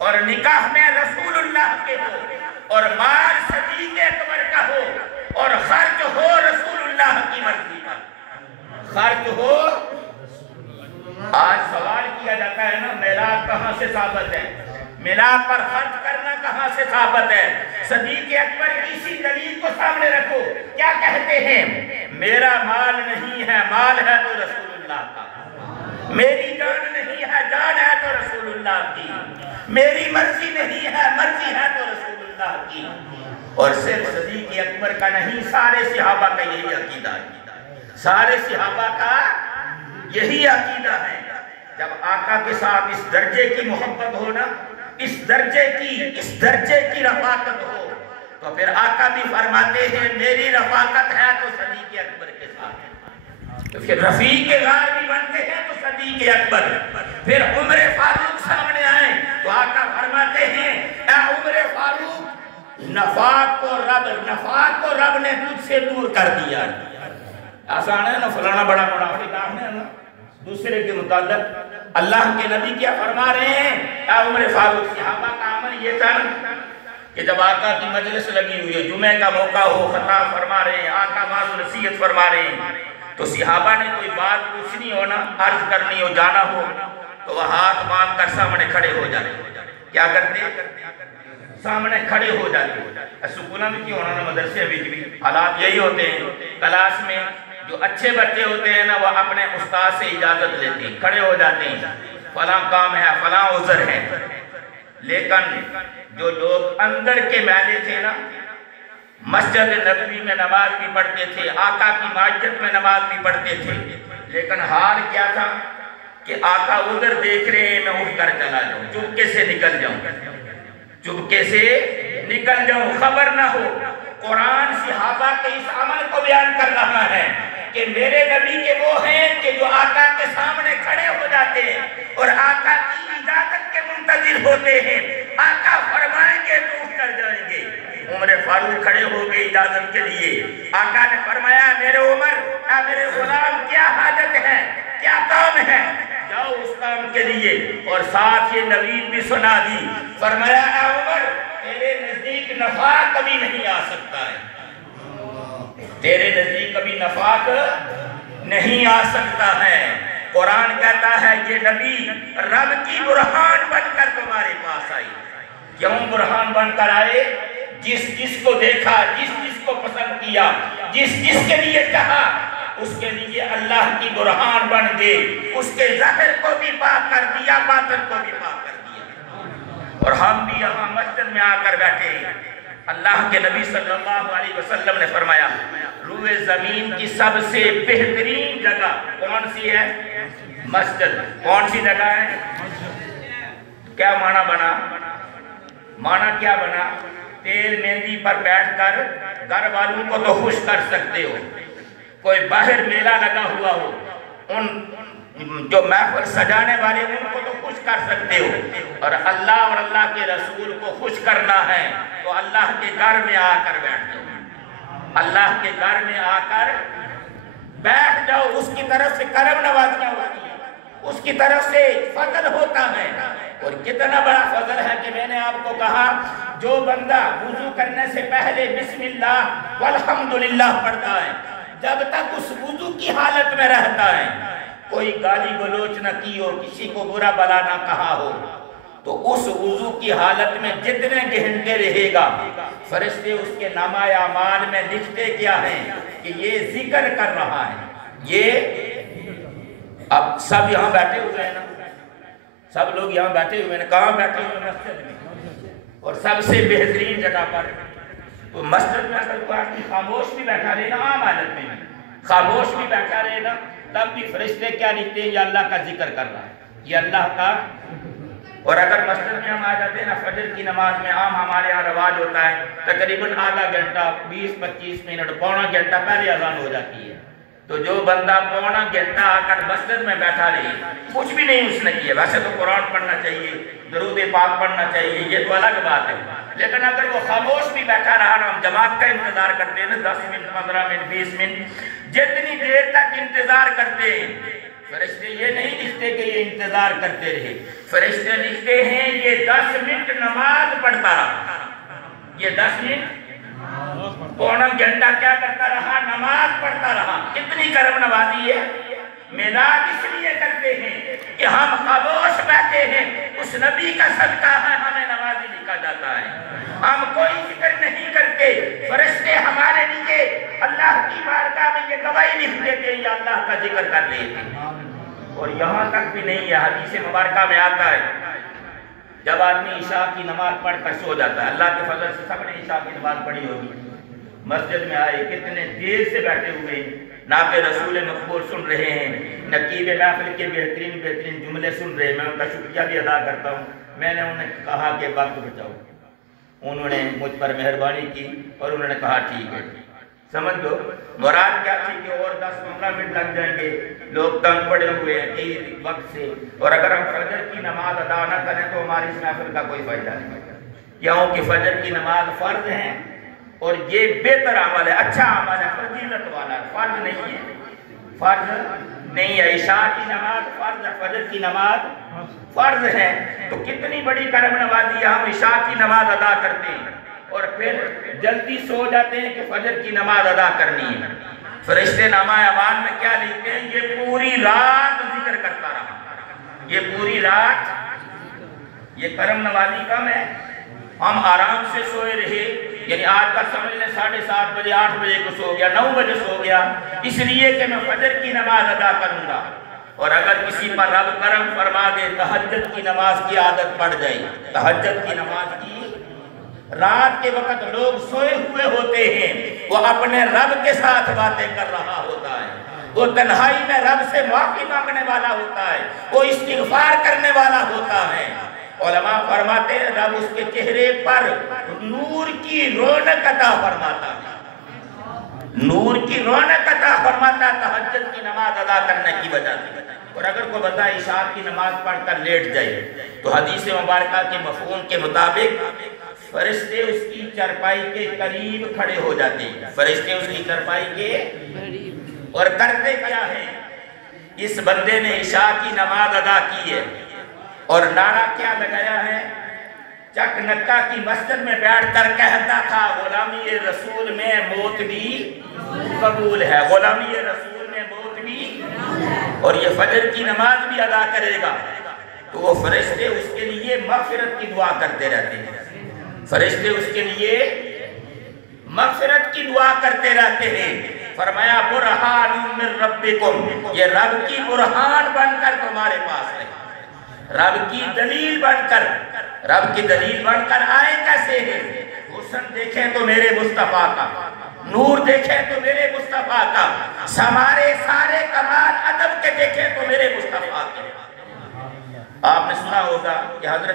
اور نکاح میں رسول اللہ کے ہو اور مال صدیق اکبر کا ہو اور خرچ ہو رسول اللہ کی مرضی کا، خرچ ہو۔ آج سوال کیا جاتا ہے نا میلاد کہاں سے ثابت ہے، میلاد پر خرچ کرنا کہاں سے ثابت ہے؟ صدیق اکبر کی اسی دلیل کو سامنے رکھو، کیا کہتے ہیں؟ میرا مال نہیں ہے، مال ہے تو رسول اللہ کا، میری جان نہیں ہے، جان ہے تو رسول اللہ کی، میری مرضی نہیں ہے، مرضی ہے تو رسول اللہ کی۔ اور صرف صدیق اکبر کا نہیں، سارے صحابہ کا یہی عقیدہ ہے، سارے صحابہ کا یہی عقیدہ ہے۔ جب آقا کے ساتھ اس درجے کی محبت ہو نا، اس درجے کی رفاقت ہو، تو پھر آقا بھی فرماتے ہیں میری رفاقت ہے تو صدیق اکبر کے ساتھ، تو پھر رفیق غار بھی بنتے ہیں تو صدیق اکبر۔ پھر عمر فاروق سامنے آئے تو آقا فرماتے ہیں اے عمر فاروق، نفاق کو رب نے تجھ سے دور کر دیا۔ آسان ہے نا فلانا بڑا منافق ہے نا، دوسرے کے متعلق اللہ کے نبی کیا فرما رہے ہیں؟ اے عمر فاروق، صحابہ کا عمل یہ تھا کہ جب آقا کی مجلس لگی ہوئی ہے، جمعہ کا موقع ہو، خطاب فرما رہے ہیں، آقا واضح نصیحت فرما رہے ہیں، تو صحابہ نے کوئی بات پوچھنی ہو نا، عرض کرنی ہو، جانا ہو، تو وہ ہاتھ باندھ کر سامنے کھڑے ہو جاتے۔ کیا کرتے؟ سامنے کھڑے ہو جاتے۔ سکولہ میں کیوں ہونا نا، مدرسے بھی حالات یہی ہوتے ہیں، کلاس میں جو اچھے بچے ہوتے ہیں نا وہ اپنے استاد سے اجازت لیتے ہیں، کھڑے ہو جاتے ہیں، فلاں کام ہے، فلاں عذر ہے۔ لیکن جو لوگ اندر کے میلے تھے نا، مسجد نبوی میں نماز بھی پڑھتے تھے، آقا کی معیت میں نماز بھی پڑھتے تھے، لیکن حال کیا تھا کہ آقا ادھر دیکھ رہے ہیں، میں اٹھ کر چلا جاؤں، چپکے سے نکل جاؤں، چپکے سے نکل جاؤں، خبر نہ ہو۔ قرآن صحابہ کے اس عمل کو بیان کر رہا ہے کہ میرے نبی کے وہ ہیں کہ جو آقا کے سامنے کھڑے ہو جاتے ہیں اور آقا کی اجازت کے منتظر ہوتے ہیں، آقا فرمائیں گے تو اٹھ کر جائیں گے۔ عمر فاروق کھڑے ہو گئے اجازت کے لیے، آقا نے فرمایا میرے عمر، اے میرے غلام، کیا حاجت ہے، کیا کام ہے، جاؤ اس کام کے لیے۔ اور ساتھ یہ نوید بھی سنا دی، فرمایا اے عمر، تیرے نزدیک نفاق کبھی نہیں آ سکتا ہے، تیرے نزدیک کبھی نفاق نہیں آ سکتا ہے۔ قرآن کہتا ہے یہ نبی رب کی برہان بن کر تمہارے پاس آئی۔ کیوں برہان بن کر آئے؟ جس کو دیکھا، جس کو پسند کیا، جس کے لیے چاہا، اس کے لیے اللہ کی برہان بن گئے، اس کے ظاہر کو بھی پاک کر دیا، باطن کو بھی پاک کر دیا۔ اور ہم بھی یہاں مسجد میں آ کر بیٹھے ہیں، اللہ کے نبی صلی اللہ علیہ وسلم نے فرمایا روئے زمین کی سب سے بہترین جگہ کون سی ہے؟ مسجد۔ کون سی جگہ ہے؟ کیا معنی بنا؟ معنی کیا بنا؟ تیل مہندی پر بیٹھ کر گھر والوں کو تو خوش کر سکتے ہو، کوئی باہر میلہ لگا ہوا ہو، ان جو محفل سجانے والے ان کو تو خوش کر سکتے ہو، اور اللہ اور اللہ کے رسول کو خوش کرنا ہے تو اللہ کے گھر میں آ کر بیٹھ جاؤ، اللہ کے گھر میں آ کر بیٹھ جاؤ۔ اس کی طرف سے کرم نوازیاں ہوتی ہیں، اس کی طرف سے فضل ہوتا ہے۔ اور کتنا بڑا فضل ہے کہ میں نے آپ کو کہا جو بندہ وضو کرنے سے پہلے بسم اللہ والحمدللہ پڑھتا ہے، جب تک اس وضو کی حالت میں رہتا ہے، کوئی گالی گلوچ نہ کی ہو، کسی کو برا بلا نہ کہا ہو، تو اس وضو کی حالت میں جتنے گھنٹے رہے گا، فرشتے اس کے نامہ اعمال میں لکھتے کیا ہیں کہ یہ ذکر کر رہا ہے۔ یہ اب سب یہاں بیٹھے ہوئے ہیں نا، سب لوگ یہاں بیٹھے ہوئے ہیں، کہاں بیٹھے ہوئے ہیں؟ مسجد میں، اور سب سے بہترین جگہ پر۔ تو مسجد میں اگر کوئی آدمی خاموش بھی بیٹھا رہے نا، عام حالت میں خاموش بھی بیٹھا رہے نا، تب بھی فرشتے کیا لکھتے ہیں؟ یہ اللہ کا ذکر کر رہا ہے، یہ اللہ کا۔ اور اگر مسجد میں ہم آ جاتے ہیں نا فجر کی نماز میں، عام ہمارے یہاں رواج ہوتا ہے تقریباً آدھا گھنٹہ 20-25 منٹ پونا گھنٹہ پہلے اذان ہو جاتی ہے، تو جو بندہ پونا گھنٹہ آ کر مسجد میں بیٹھا رہے، کچھ بھی نہیں اس نے کیا، ویسے تو قرآن پڑھنا چاہیے، درود پاک پڑھنا چاہیے، یہ تو الگ بات ہے، لیکن اگر وہ خاموش بھی بیٹھا رہا نا، ہم جماعت کا انتظار کرتے ہیں نا 10 منٹ 15 منٹ 20 منٹ، جتنی دیر تک انتظار کرتے ہیں فرشتے یہ نہیں لکھتے کہ یہ انتظار کرتے رہے، فرشتے لکھتے ہیں یہ 10 منٹ نماز پڑھتا رہا، یہ 10 منٹ پونا گھنٹہ کیا کرتا رہا؟ نماز پڑھتا رہا۔ کتنی کرم نوازی ہے۔ میلاد اس لیے کرتے ہیں کہ ہم خاموش بیٹھے ہیں، اس نبی کا صدقہ ہے ہمیں نمازی لکھا جاتا ہے، ہم کوئی فکر نہیں کرتے۔ فرشتے ہمارے لیے اللہ کی بارگاہ میں یہ گواہی لکھ دیتے ہیں، یا اللہ کا ذکر کر لیتے ہیں۔ اور یہاں تک بھی نہیں ہے، حدیث مبارکہ میں آتا ہے جب آدمی عشاء کی نماز پڑھ کر سو جاتا ہے، اللہ کے فضل سے سب نے عشاء کی نماز پڑھی ہوگی، مسجد میں آئے کتنے دیر سے بیٹھے ہوئے نعت رسول مقبول سن رہے ہیں، نقیب محفل کے بہترین جملے سن رہے ہیں، میں ان کا شکریہ بھی ادا کرتا ہوں۔ میں نے انہیں کہا کہ وقت بچاؤ، انہوں نے مجھ پر مہربانی کی اور انہوں نے کہا ٹھیک ہے۔ سمجھ دو مراد کیا تھی کہ اور 10-15 منٹ لگ جائیں گے، لوگ تنگ پڑے ہوئے ہیں کہ وقت سے، اور اگر ہم فجر کی نماز ادا نہ کریں تو ہماری اس محفل کا کوئی فائدہ نہیں، کیونکہ فجر کی نماز فرض ہے اور یہ بہتر عمل ہے، اچھا عمل ہے، فضیلت والا ہے، فرض نہیں ہے، فرض نہیں ہے۔ عشاء کی نماز فرض ہے، فجر کی نماز فرض ہے، تو کتنی بڑی کرم نوازی ہے، ہم عشاء کی نماز ادا کرتے ہیں اور پھر جلدی سو جاتے ہیں کہ فجر کی نماز ادا کرنی ہے۔ فرشتے نامہ اعمال میں کیا لکھتے ہیں؟ یہ پوری رات ذکر کرتا رہا، یہ پوری رات، یہ کرم نوازی کم ہے۔ ہم آرام سے سوئے رہے، یعنی آج کا سمجھ لیں 7:30 بجے 8 بجے کو سو گیا، 9 بجے سو گیا، اس لیے کہ میں فجر کی نماز ادا کروں گا۔ اور اگر کسی پر رب کرم فرما دے تہجد کی نماز کی عادت پڑ جائے، تہجد کی نماز کی، رات کے وقت لوگ سوئے ہوئے ہوتے ہیں، وہ اپنے رب کے ساتھ باتیں کر رہا ہوتا ہے، وہ تنہائی میں رب سے معافی مانگنے والا ہوتا ہے، وہ استغفار کرنے والا ہوتا ہے۔ علماء فرماتے ہیں رب اس کے چہرے پر نور کی رونق عطا فرماتا ہے، نور کی رونق عطا فرماتا ہے تہجد کی نماز ادا کرنے کی وجہ سے۔ اور اگر کوئی بندہ عشاء کی نماز پڑھ کر لیٹ جائے تو حدیث مبارکہ کے مفہوم کے مطابق فرشتے اس کی چرپائی کے قریب کھڑے ہو جاتے ہیں، فرشتے اس کی چرپائی کے، اور کرتے کیا ہے؟ اس بندے نے عشاء کی نماز ادا کی ہے اور نعرہ کیا لگایا ہے؟ چک نکا کی مسجد میں بیٹھ کر کہتا تھا غلامی رسول میں موت بھی قبول ہے، غلامی رسول میں موت بھی، اور یہ فجر کی نماز بھی ادا کرے گا تو وہ فرشتے اس کے لیے مغفرت کی دعا کرتے رہتے ہیں، فرشتے اس کے لیے مغفرت کی دعا کرتے رہتے ہیں۔ فرمایا برہان من ربکم، یہ رب کی برہان بن کر تمہارے پاس ہے، رب کی دلیل بن کر، رب کی دلیل بن کر آئے کیسے ہیں؟ حسن دیکھیں تو میرے مصطفیٰ کا، نور دیکھیں تو میرے مصطفیٰ کا، سارے کمال ادب کے دیکھیں تو میرے مصطفیٰ کا۔ آپ نے سنا ہوگا کہ حضرت